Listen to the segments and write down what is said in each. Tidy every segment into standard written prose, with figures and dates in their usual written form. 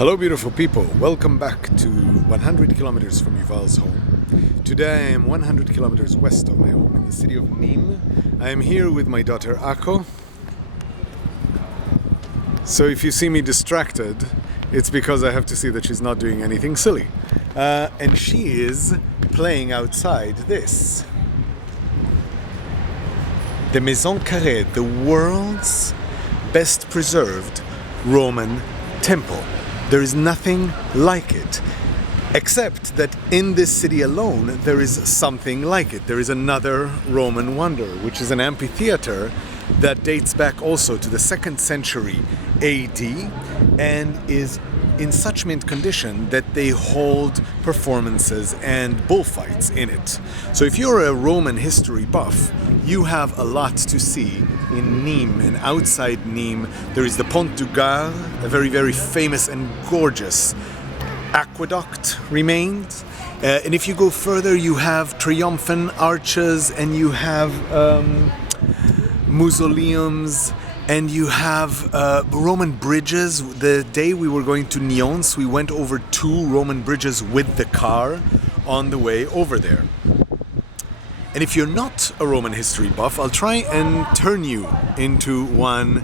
Hello beautiful people, welcome back to 100 kilometers from Yuval's home. Today I am 100 kilometers west of my home in the city of Nîmes. I am here with my daughter Ako. So if you see me distracted, it's because I have to see that she's not doing anything silly. And she is playing outside this. The Maison Carrée, the world's best preserved Roman temple. There is nothing like it, except that in this city alone there is something like it. There is another Roman wonder, which is an amphitheater that dates back also to the 2nd century AD and is in such mint condition that they hold performances and bullfights in it. So if you're a Roman history buff, you have a lot to see in Nîmes. And outside Nîmes there is the Pont du Gard, a very, very famous and gorgeous aqueduct remains. And if you go further, you have triumphant arches and you have mausoleums and you have Roman bridges. The day we were going to Nîmes, we went over 2 Roman bridges with the car on the way over there. And if you're not a Roman history buff, I'll try and turn you into one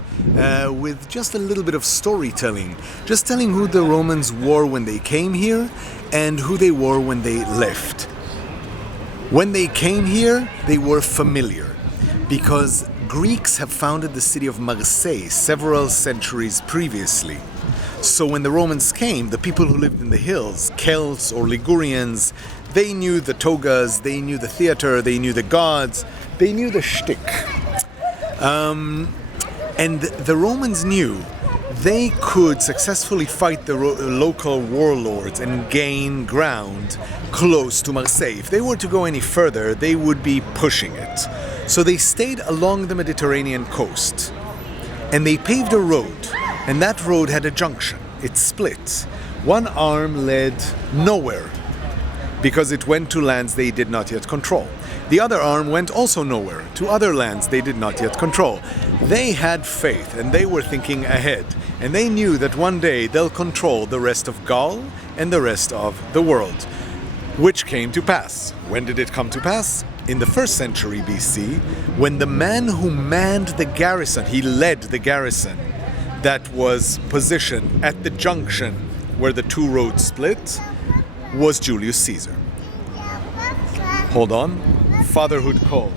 with just a little bit of storytelling. Just telling who the Romans were when they came here and who they were when they left. When they came here, they were familiar because Greeks have founded the city of Marseille several centuries previously. So when the Romans came, the people who lived in the hills, Celts or Ligurians, they knew the togas, they knew the theater, they knew the gods, they knew the shtick. And the Romans knew they could successfully fight the local warlords and gain ground close to Marseille. If they were to go any further, they would be pushing it. So they stayed along the Mediterranean coast and they paved a road, and that road had a junction. It split. One arm led nowhere because it went to lands they did not yet control. The other arm went also nowhere, to other lands they did not yet control. They had faith and they were thinking ahead, and they knew that one day they'll control the rest of Gaul and the rest of the world, which came to pass. When did it come to pass? In the 1st century BC, when the man who manned the garrison, he led the garrison that was positioned at the junction where the 2 roads split, was Julius Caesar. Hold on. Fatherhood calls.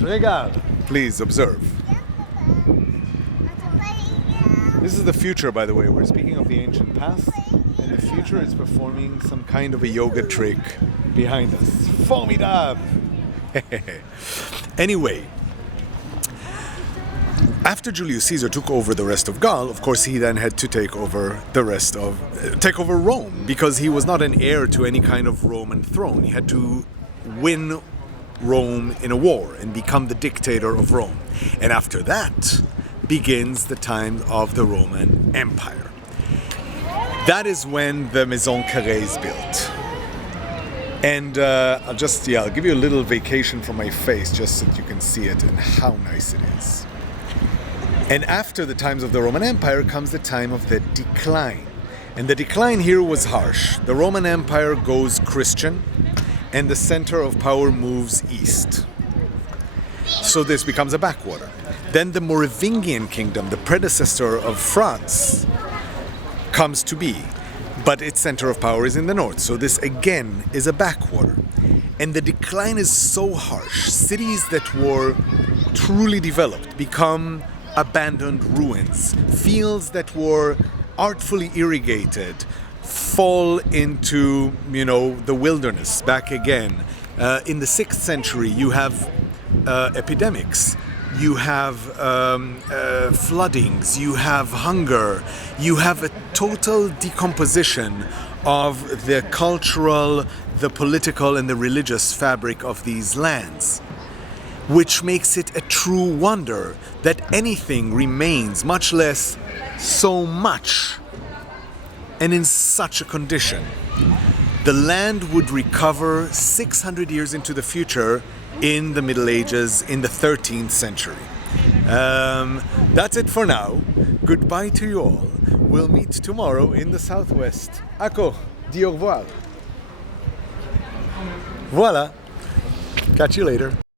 Regarde. Please observe. This is the future, by the way. We're speaking of the ancient past, and the future is performing some kind of a yoga trick behind us. Formidable! Anyway, after Julius Caesar took over the rest of Gaul, of course he then had to take over Rome, because he was not an heir to any kind of Roman throne. He had to win Rome in a war and become the dictator of Rome. And after that begins the time of the Roman Empire. That is when the Maison Carrée is built. And I'll give you a little vacation from my face just so that you can see it and how nice it is. And after the times of the Roman Empire comes the time of the decline. And the decline here was harsh. The Roman Empire goes Christian and the center of power moves east. So this becomes a backwater. Then the Merovingian kingdom, the predecessor of France, comes to be. But its center of power is in the north. So this again is a backwater. And the decline is so harsh. Cities that were truly developed become abandoned ruins. Fields that were artfully irrigated fall into, the wilderness back again. In the 6th century, you have epidemics. You have floodings, you have hunger, you have a total decomposition of the cultural, the political, and the religious fabric of these lands, which makes it a true wonder that anything remains, much less so much, and in such a condition. The land would recover 600 years into the future in the Middle Ages, in the 13th century. That's it for now. Goodbye to you all. we'll meet tomorrow in the southwest. Ako, dis au revoir. Voilà. Catch you later.